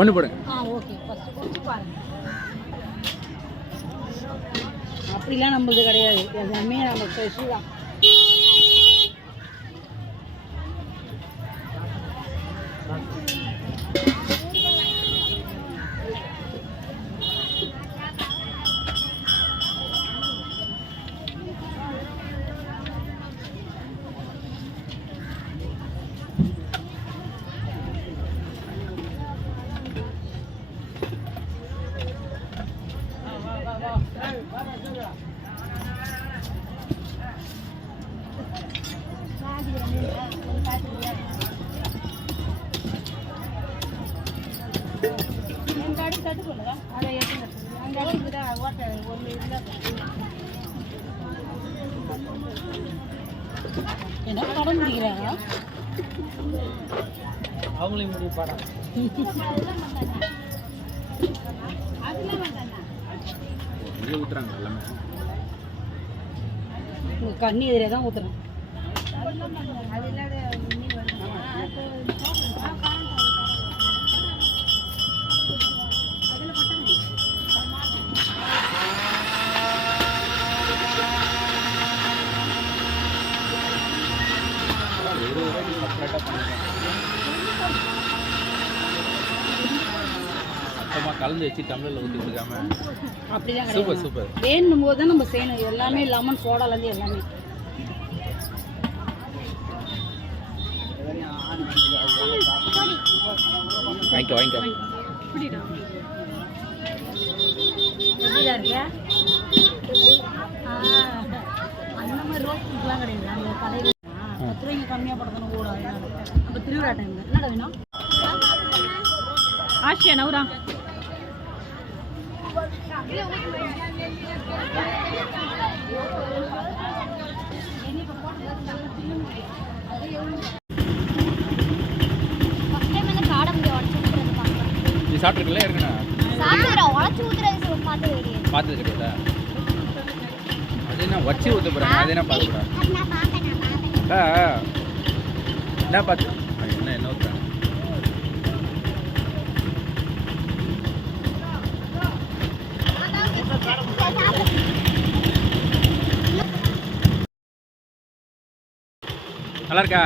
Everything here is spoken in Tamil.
ஒன்று போடுங்க. ஓகே. ஃபர்ஸ்ட் குடிச்சு பாருங்க. அப்படிலாம் நம்மளுக்கு கிடையாது, எல்லாமே நம்ம ஃப்ரெஷ்ஷு தான். என்ன படம் பிடிக்கிறாங்க அவங்களையும் முடிவு பாடம் ஊத்துறாங்க எல்லாமே. கண்ணி எதிரே தான் ஊத்துறேன். கலந்து வச்சு டம்ளர்ல ஊற்றி கொடுக்காம அப்படிதான் சூப்பர் சூப்பர். வேணும் போது தான் நம்ம செய்யணும். எல்லாமே லெமன் சோடாலேருந்து எல்லாமே. வாங்கிக்கோ வாங்கிக்கோ. எப்படிதான் இருக்கியா? அந்த மாதிரி ரோஸ் ஃபுட்லாம் கிடையாது. அந்த கடையில் 10 ரூபாய்க்கு கம்மியாக படுத்தணும் கூட. நம்ம திருவிழா டைமில் என்னடா வேணும்? ஆஷியா நவுரா நீ சாப்பிட்ருக்கல இருக்குண்ணா? பார்த்தது கிடையாதா? அது என்ன வச்சு ஊற்ற போகிறாங்க, அது என்ன பார்க்க என்ன பார்த்து என்ன ஊற்றுறாங்க? நல்லா இருக்கா?